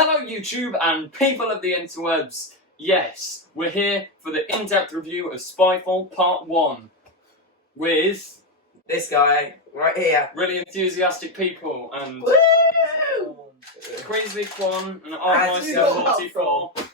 Hello YouTube and people of the interwebs. Yes, we're here for the in-depth review of Spyfall Part 1 with this guy right here. really enthusiastic people and Woo! Crazy Quan and R44.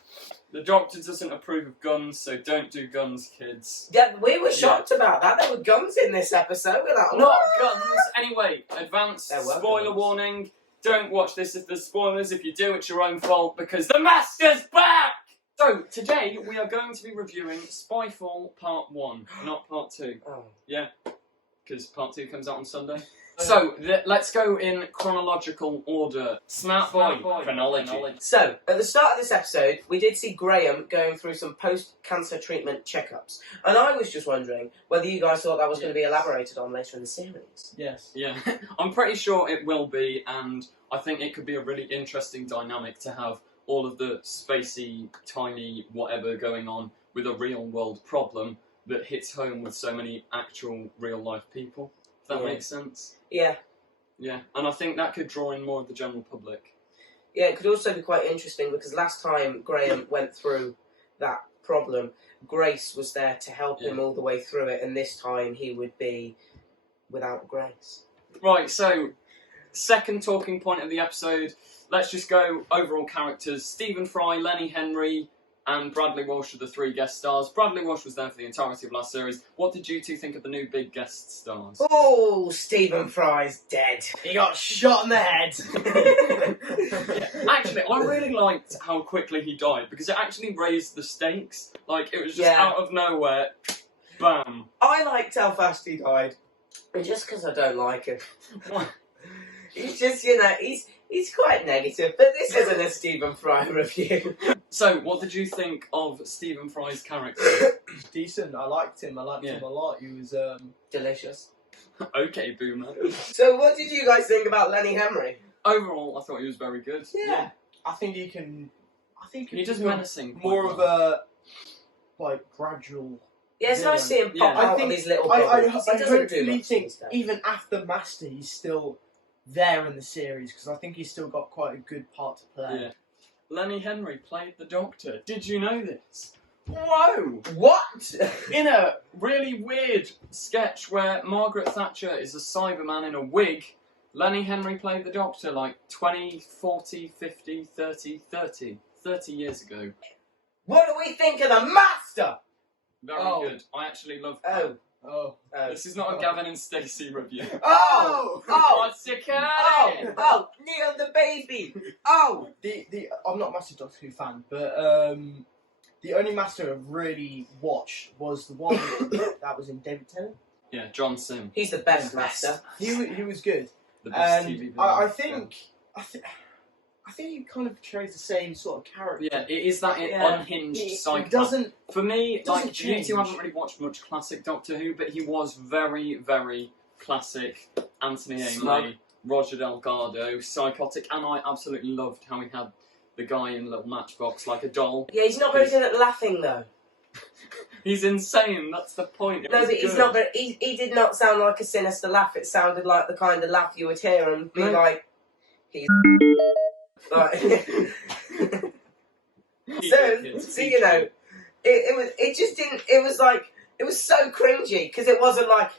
The doctor doesn't approve of guns, so don't do guns, kids. Yeah, we were shocked about that. There were guns in this episode. We're like, Not what? guns. Anyway, advanced spoiler warning. Don't watch this if there's spoilers. If you do, it's your own fault because the Master's back! So, today we are going to be reviewing Spyfall Part 1, not Part 2. Oh. Yeah, because Part 2 comes out on Sunday. So, let's go in chronological order. Smart boy chronology. So, at the start of this episode, we did see Graham going through some post-cancer treatment checkups. And I was just wondering whether you guys thought that was going to be elaborated on later in the series. Yes. Yeah, I'm pretty sure it will be, and I think it could be a really interesting dynamic to have all of the spacey, tiny whatever going on with a real-world problem that hits home with so many actual real-life people. If that makes sense. Yeah. Yeah, and I think that could draw in more of the general public. Yeah, it could also be quite interesting because last time Graham went through that problem, Grace was there to help him all the way through it, and this time he would be without Grace. Right, so, second talking point of the episode, let's just go overall characters. Stephen Fry, Lenny Henry, and Bradley Walsh are the three guest stars. Bradley Walsh was there for the entirety of last series. What did you two think of the new big guest stars? Oh, Stephen Fry's dead. He got shot in the head. Actually, I really liked how quickly he died, because it actually raised the stakes. Like, it was just out of nowhere, bam. I liked how fast he died. Just because I don't like him. He's just, you know, he's quite negative, but this isn't a Stephen Fry review. So, what did you think of Stephen Fry's character? Decent. I liked him. I liked him a lot. He was delicious. Okay, boomer. So, what did you guys think about Lenny Henry? Overall, I thought he was very good. Yeah. I think he can. I think he does menacing. More of a gradual. Yeah, it's nice seeing him pop out of his little bubbles. I hopefully think even after Master, he's still there in the series because I think he's still got quite a good part to play. Yeah. Lenny Henry played the Doctor. Did you know this? Whoa! What? In a really weird sketch where Margaret Thatcher is a Cyberman in a wig, Lenny Henry played the Doctor like 20, 40, 50, 30 years ago. What do we think of the Master? Very good. I actually love that. Oh. This is not a Gavin and Stacey review. What's your Neil the baby! Oh! I'm not a massive Doctor Who fan, but the only Master I've really watched was the one that was in David Tennant. Yeah, John Sim. He's the best Master. He was good. The best TV villain. I think he kind of portrays the same sort of character. Yeah, it is that unhinged psychopath. Doesn't. For me, like, change. you two haven't really watched much classic Doctor Who, but he was very, very classic Anthony Ainley, Roger Delgado, psychotic, and I absolutely loved how he had the guy in a little matchbox like a doll. Yeah, he's not very good at laughing though. He's insane, that's the point. No, but he's not very, he did not sound like a sinister laugh, it sounded like the kind of laugh you would hear and be like, he's like... So, you know, it was so cringy, because it wasn't like,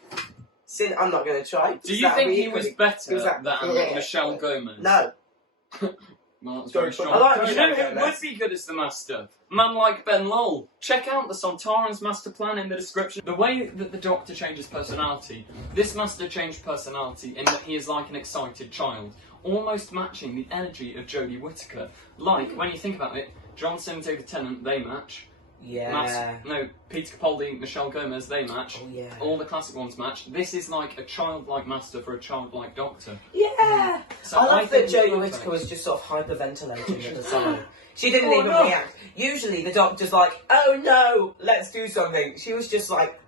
I'm not going to try. Do you think he was better than Michelle Gomez? No. Well, that's very strong. I like you know who would be good as the Master? A man like Ben Lowell. Check out the Sontaran's master plan in the description. The way that the Doctor changes personality, this Master changed personality in that he is like an excited child, almost matching the energy of Jodie Whittaker. Like, when you think about it, John Sim, David Tennant, they match. Yeah. Peter Capaldi, Michelle Gomez, they match. Oh, yeah. All the classic ones match. This is like a childlike Master for a childlike Doctor. Yeah. So I love that Jodie Whittaker was just sort of hyperventilating at the time. She didn't even react. Usually the Doctor's like, oh no, let's do something. She was just like...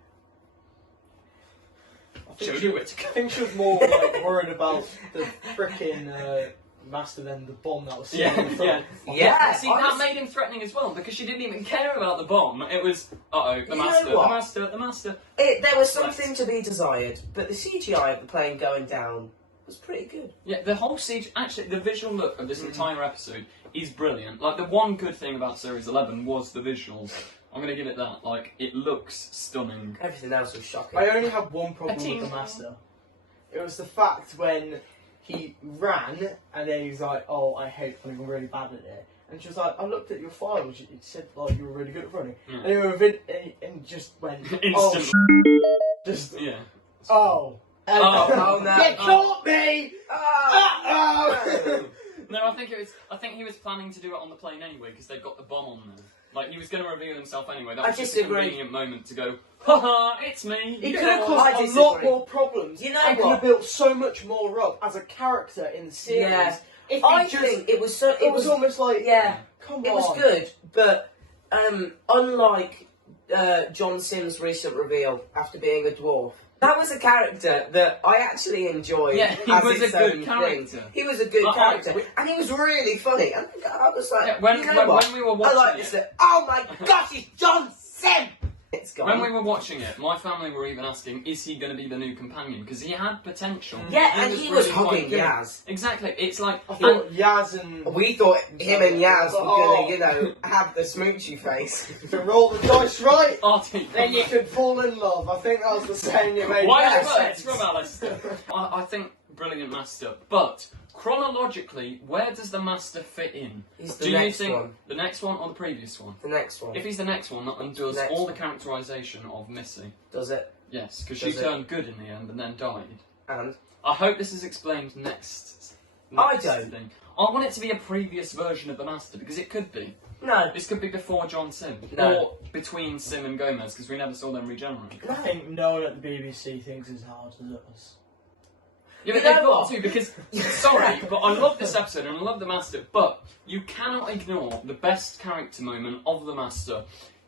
I think she was more like worried about the frickin' Master than the bomb that was sitting in front. Yeah. See, that made him threatening as well, because she didn't even care about the bomb. It was, the Master. There was something to be desired, but the CGI of the plane going down was pretty good. Yeah, the whole siege, actually, the visual look of this entire episode is brilliant. Like, the one good thing about Series 11 was the visuals. I'm going to give it that. Like, it looks stunning. Everything else was shocking. I only had one problem with the Master. It was the fact when he ran and then he's like, "Oh, I hate running, I'm really bad at it." And she was like, "I looked at your files, it said like you were really good at running." Yeah. And he went and just went, Instantly. just Yeah. oh. And Oh, no. You caught me! Oh! No, I think he was planning to do it on the plane anyway because they've got the bomb on there. Like, he was going to reveal himself anyway. That I was just a disagree. convenient moment to go, haha, it's me. He you could have know what?" caused I a lot disagree. more problems. You know and could what? have built so much more up as a character in the series. Yeah. If I he just, think it was so. it was almost like, Yeah. come It on. was good, but unlike John Sims' recent reveal after being a dwarf, that was a character that I actually enjoyed. Yeah, he as was its a good own character. thing. He was a good Like, character, and he was really funny. And I was like, Yeah, when, you know what? when we were I watching like it, this. Oh my gosh, it's John Sim! It's gone. when we were watching it, my family were even asking, is he going to be the new companion? Because he had potential. Yeah, and he was really quite hugging good. Yaz. Exactly, it's like... I thought Yaz and We thought him and Yaz were Oh. gonna, have the smoochy face. if you roll the dice right, Artie, then you could fall in love. I think that was the saying you made. Wise Yeah. words from Alistair. I think brilliant Master, but chronologically, where does the Master fit in? He's the Do next you think one. the next one or the previous one? The next one. If he's the next one, that undoes Next all one. the characterisation of Missy. Does it? Yes, because she Does it? turned good in the end and then died. And? I hope this is explained next I don't. thing. I want it to be a previous version of the Master, because it could be. No. This could be before John Sim. No. Or between Sim and Gomez, because we never saw them regenerate. I think no one at the BBC thinks as hard as us. Yeah, You but they've know got what? to, because, sorry, but I love this episode and I love the Master, but you cannot ignore the best character moment of the Master.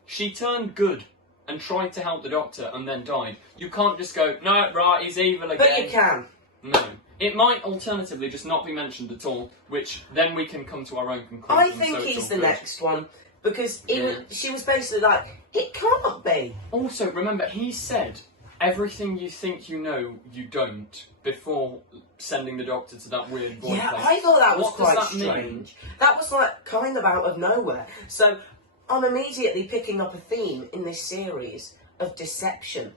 She turned good and tried to help the Doctor and then died. You can't just go, no, right, he's evil again. But you can. No. It might alternatively just not be mentioned at all, which then we can come to our own conclusion. I think so it's he's all the good. next one because Yeah. she was basically like, it can't be. Also, remember, he said, everything you think you know, you don't, before sending the Doctor to that weird void Yeah, place. I thought that was What does quite that mean? strange. That was like kind of out of nowhere. So I'm immediately picking up a theme in this series of deception.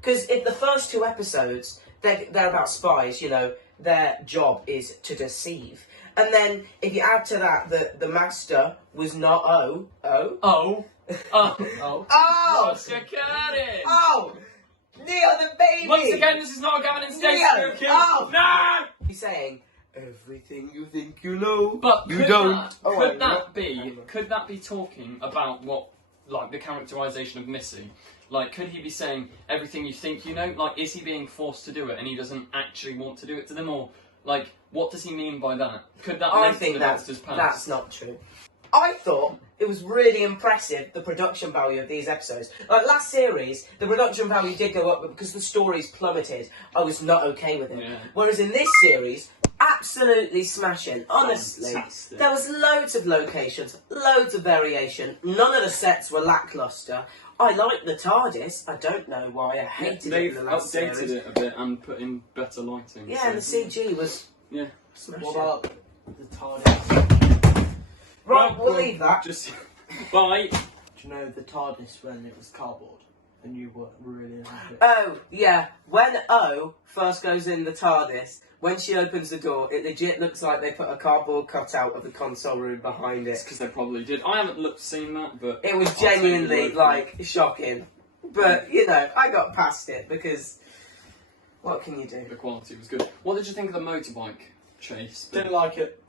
Because in the first two episodes, they're about spies, you know, their job is to deceive. And then if you add to that the Master was not Oh. Oh! Oscar Curtis! Oh! Neil the baby! Once again, this is not a Gavin and Stacey Neil! spooky. Oh! No! He's saying, everything you think you know, But you could don't. that, Oh, could wait, that what? be? Could that be talking about what, like, the characterisation of Missy? Like, could he be saying everything you think you know? Like, is he being forced to do it and he doesn't actually want to do it to them? Or, like, what does he mean by that? Could that I link to think the that's Doctor's past? that's not true. I thought it was really impressive, the production value of these episodes. Like last series, the production value did go up, but because the stories plummeted, I was not okay with it. Yeah. Whereas in this series, absolutely smashing. Honestly, Fantastic. there was loads of locations, loads of variation. None of the sets were lackluster. I liked the TARDIS. I don't know why I hated it They've in the last updated series. it a bit and put in better lighting. Yeah, and the so- CG was Yeah. smashing. What about the TARDIS? Right, we'll leave that. Just bye. Do you know the TARDIS when it was cardboard and you were really unhappy? Oh, yeah. When O first goes in the TARDIS, when she opens the door, it legit looks like they put a cardboard cutout of the console room behind It's it. because they probably did. I haven't seen that, but It was I'll take your genuinely, word for like, shocking. But, you know, I got past it because what can you do? the quality was good. What did you think of the motorbike chase? Didn't like it.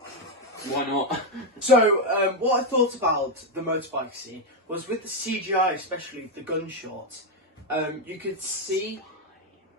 Why not? So, what I thought about the motorbike scene was with the CGI, especially the gunshots, you could see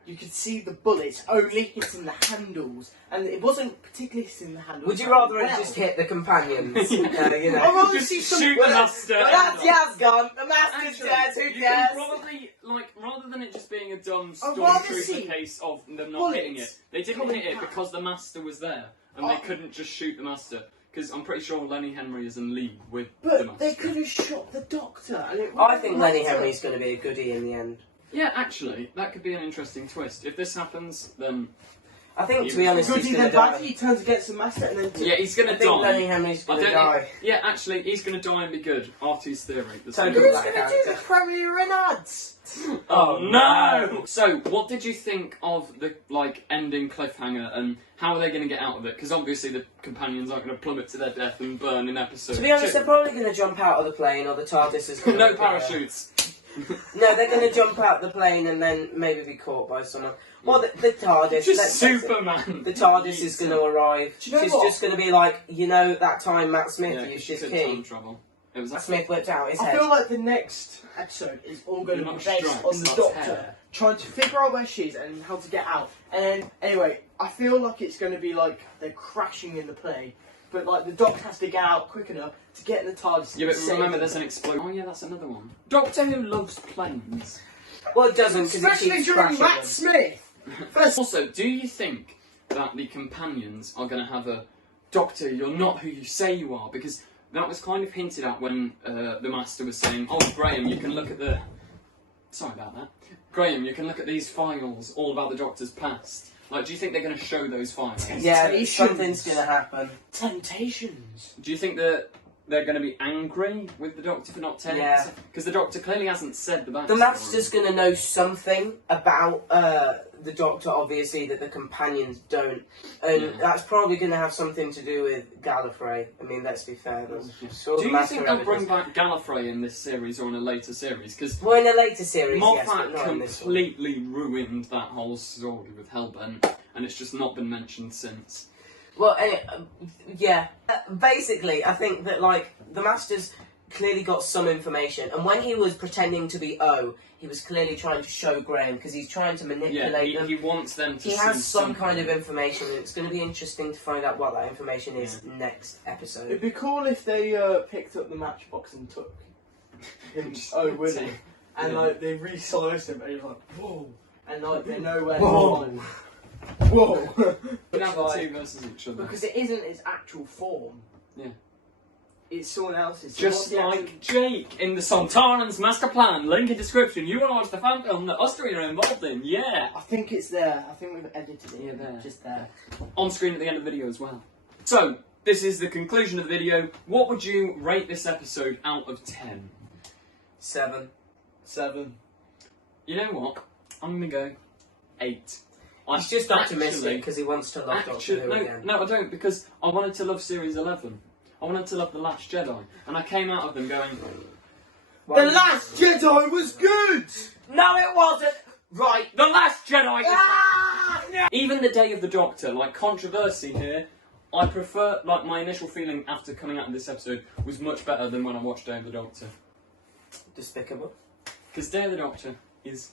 the bullets only hitting the handles, and it wasn't particularly hitting the handles. Would you rather have just hit the companions? You I'd know? rather Just see some. shoot Well, the that's, master. well, that's Yaz gone. The master's Actually, dead. Who you cares? can probably, like, rather than it just being a dumb I'd rather stormtrooper see case of them not bullets hitting it, they didn't coming hit it back. because the master was there, and Oh. they couldn't just shoot the master. Because I'm pretty sure Lenny Henry is in league with the But master. they could have shot the Doctor. And it I think Lenny matter. Henry's going to be a goodie in the end. Yeah, actually, that could be an interesting twist. If this happens, then I think, to be honest, Good, he's he going then to die. bad, he turns against the master and then... Yeah, he's going I to think die. Lenny Henry's going I to don't- die. Yeah, actually, he's going to die and be good. Artie's theory. That's Totally good. Who's black going to do the character. Premier in ads? Oh no! So, what did you think of the ending cliffhanger, and how are they going to get out of it? Because obviously the companions aren't going to plummet to their death and burn in episode To be honest, 2. they're probably going to jump out of the plane, or the TARDIS is going to... No parachutes. No, they're going to jump out the plane and then maybe be caught by someone. Or the TARDIS. Just let's face it, Superman. the TARDIS is going to arrive. Do you know She's what? just going to be like, you know, that time Matt Smith Yeah, used she his could key. time travel. It was Matt Smith whipped out his I head. feel like the next episode is all going to You're be not based strikes, on the that's Doctor hair. trying to figure out where she is and how to get out. And anyway, I feel like it's going to be like they're crashing in the plane, but like the Doctor has to get out quick enough to get in the TARDIS. Yeah, but and save remember them. there's an explosion. Oh yeah, that's another one. Doctor Who loves planes. Well, it doesn't, because it Especially keeps during crashing Matt them. Smith. First, Also, do you think that the companions are going to have a Doctor, you're not who you say you are? Because that was kind of hinted at when the Master was saying, oh, Graham, you can look at the... Sorry about that. Graham, you can look at these files all about the Doctor's past. Like, do you think they're going to show those files? Yeah, Temptations. something's going to happen. Temptations. Do you think that they're going to be angry with the Doctor for not telling Yeah. us? Because the Doctor clearly hasn't said the backstory. The Master's going to know something about the Doctor, obviously, that the companions don't. And Yeah. that's probably going to have something to do with Gallifrey. I mean, let's be fair. That's all Do the you Master think they'll ever bring does. back Gallifrey in this series or in a later series? Because Well, in a later series, yes, but Moffat not in this one. completely ruined that whole story with Hellbent, and it's just not been mentioned since. Well, yeah. Basically, I think that, like, the Master's clearly got some information, and when he was pretending to be O, he was clearly trying to show Graham, because he's trying to Yeah, manipulate them. he wants them to He see has some something. kind of information, and it's going to be interesting to find out what that information is next episode. It'd be cool if they picked up the matchbox and took him with him, and Yeah. like they resized him, and he was like, whoa, and like they know where Whoa. to find. Whoa. But now the Like- two versus each other. Because it isn't its actual form. Yeah. It's someone else's. So Just what's the like Jake in the Sontaran's master plan. Link in description. You want to watch the fan film that us three are involved in? Yeah. I think it's there. I think we've edited it. Yeah, there. Just there. On screen at the end of the video as well. So, this is the conclusion of the video. What would you rate this episode out of 10? 7. 7. You know what? I'm gonna go 8. He's just optimistic because he wants to love Doctor Who again. No, I don't, because I wanted to love Series 11. I wanted to love The Last Jedi. And I came out of them going, The Last Jedi was good! No, it wasn't! Right. The Last Jedi is... Ah! Even the Day of the Doctor, like, controversy here, I prefer, like, my initial feeling after coming out of this episode was much better than when I watched Day of the Doctor. Despicable. Because Day of the Doctor is...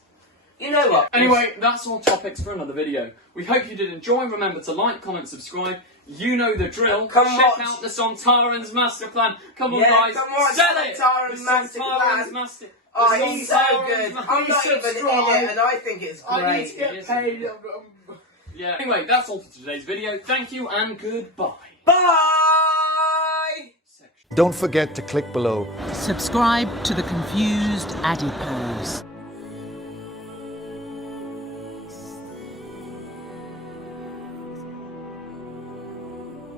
You know what? Anyway, that's all topics for another video. We hope you did enjoy. Remember to like, comment, subscribe. You know the drill. Come Check watch. out the Sontaran's master plan. Come on, Yeah, guys. come watch Sell it. Sontaran's The master Sontaran's plan. master. Oh, the he's so Sontaran's good. ma- I'm not even in subscribe. it, and I think it's great. I need to get Yes. paid. Yeah. Anyway, that's all for today's video. Thank you and goodbye. Bye! Don't forget to click below. Subscribe to the Confused Adipose.